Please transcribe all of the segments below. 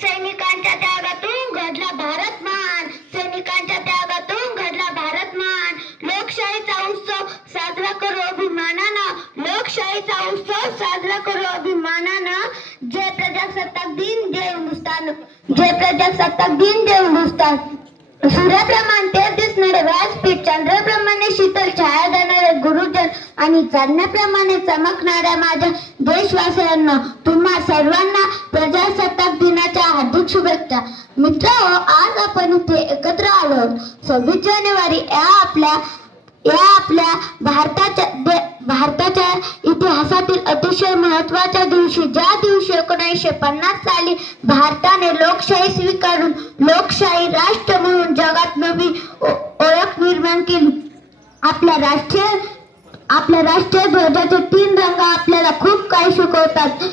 सैनिकांच्या त्यागातून घडला भारत मान सैनिकांच्या त्यागातून घडला भारत मान लोकशाहीचा उत्सव साजरा करू अभिमानानं. लोकशाहीचा उत्सव साजरा करू अभिमानानं. जय प्रजासत्ताक दिन जय हिंदुस्तान जय प्रजासत्ताक दिन जय हिंदुस्तान सूर्याप्रमाणे तेज दिसणारे व्यासपीठ चंद्राप्रमाणे शीतल छाया देणारे गुरु आणि चांदण्याप्रमाणे चमकणाऱ्या माझ्या देशवासियांना तुम्हा सर्वांना प्रजासत्ताक दिनाच्या हार्दिक शुभेच्छा. मित्र हो, आज आपण इथे एकत्र आलो. सव्वीस जानेवारी या आपल्या या आपल्या भारताच्या भारताच्या इतिहासातील अतिशय महत्त्वाच्या दिवशी ज्या दिवशी एकोणीसशे पन्नास साली भारताने लोकशाही स्वीकारून लोकशाही राष्ट्र म्हणून जगात नवी ओळख निर्माण केली. आपल्या राष्ट्रीय आपल्या राष्ट्रीय ध्वजाचे तीन रंग आपल्याला खूप काही शिकवतात.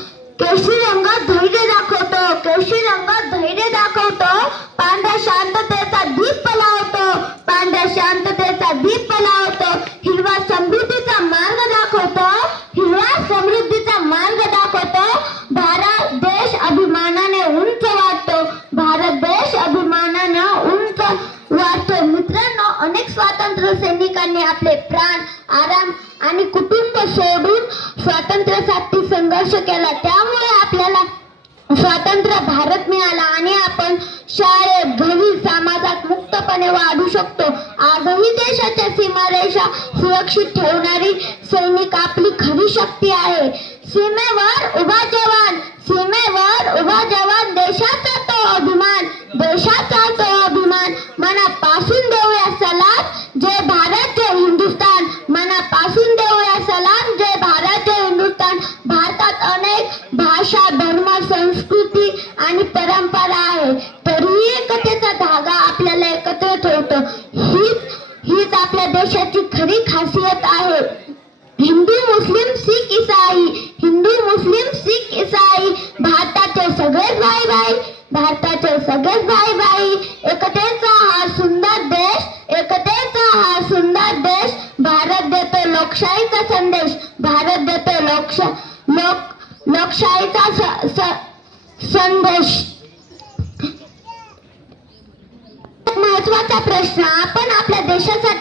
स्वातंत्र्य सैनिकांनी आपले प्राण आराम आणि कुटुंब सोडून स्वातंत्र्यासाठी संघर्ष केला. त्यामुळे आपल्याला स्वातंत्र्य भारत मिळाला आणि आपण शाळेत घरी समाजात मुक्तपणे वाढू शकतो. आजही देशाच्या सीमारेषा सुरक्षित ठेवणारी सैनिक आपली खरी शक्ती आहे. सीमेवर उभा जवान सीमेवर उभा मुस्लिम सिख ईसाई हिंदू मुस्लिम सिख ईसाई भारताचे सगळेच भाई भाई भारताचे सगळेच भाई भाई एकतेचा हा सुंदर देश एकतेचा हा सुंदर देश भारत देतो लोकशाहीचा संदेश भारत देतो लोकशा लोक लोकशाहीचा स- स- संदेश. महत्त्वाचा प्रश्न आपण आपल्या देशासाठी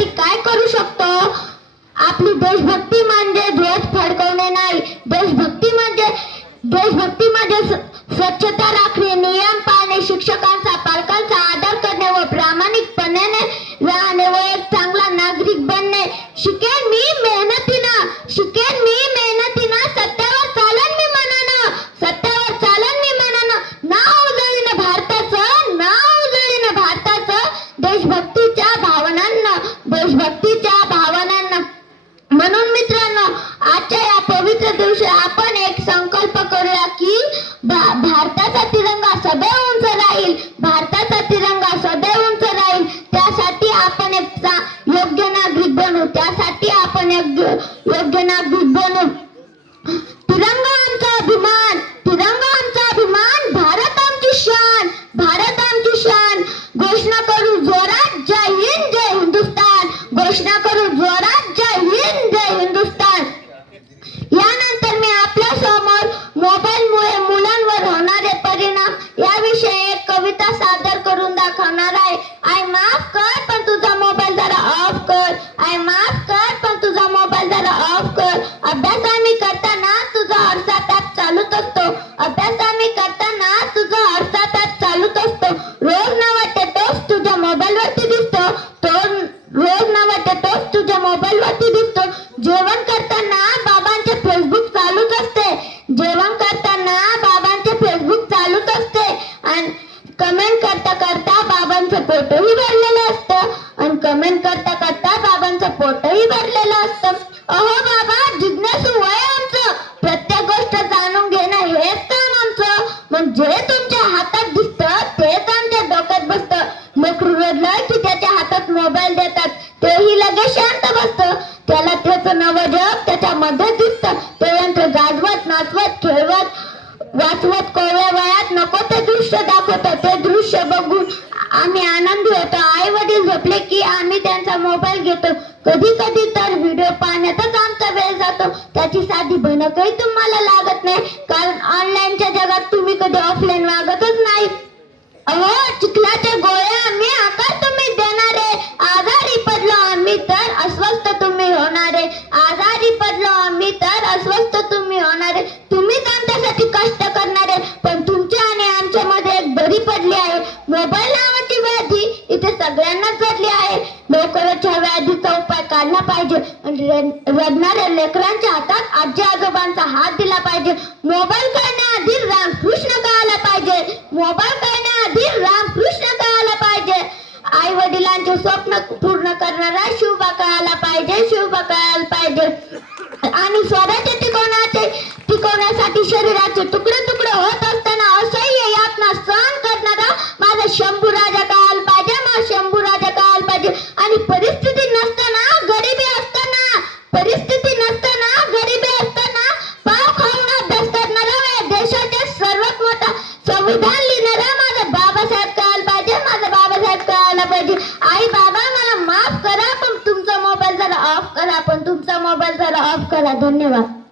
आपली देशभक्ती म्हणजे ध्वज फडकवणे नाही. देशभक्ती म्हणजे देशभक्ती म्हणजे स्वच्छता राखणे नियम पाळणे शिक्षकांचा पालकांचा आदर करणे व प्रामाणिकपणे राहणे व एक चांगला नागरिक बनणे. शिकेन मी मेहनत त्याचं नवं जग त्याच्यामध्ये दिसतं. ते यंत्र गाजवत नाचवत खेळवत वाचवत कोवळ्या वयात नको ते दृश्य दाखवत. ते दृश्य बघून आम्ही आनंदी होतो. आई वडील झोपले की आम्ही त्यांचा मोबाईल घेतो. कधी कधी तर व्हिडिओ पाहण्यातच आमचा वेळ जातो. त्याची साधी भनकही तुम्हाला लागत नाही कारण ऑनलाईनच्या जगात तुम्ही कधी ऑफलाईन वागतच नाही. अहो चिखलाच्या गोळ्या मोबाईल करण्याआधी रामकृष्ण कळायला पाहिजे. मोबाईल करण्याआधी रामकृष्ण कळायला पाहिजे. आई वडिलांचे स्वप्न पूर्ण करणारा शिवबा कळायला पाहिजे शिवबा कळायला पाहिजे. आणि स्वराज्य टिकवण्याचे टिकवण्यासाठी शरीराचे तुकडे तुकडे होत असताना असह्य यातना सहन करणारा माझा शंभू राजा कळायला पाहिजे माझा शंभू राजा कळायला पाहिजे. आणि परिस्थिती संविधान लिहिणारा माझा बाबासाहेब कळायला पाहिजे माझा बाबासाहेब कळायला पाहिजे. आई बाबा मला माफ करा पण तुमचा मोबाईल जरा ऑफ करा पण तुमचा मोबाईल जरा ऑफ करा. धन्यवाद.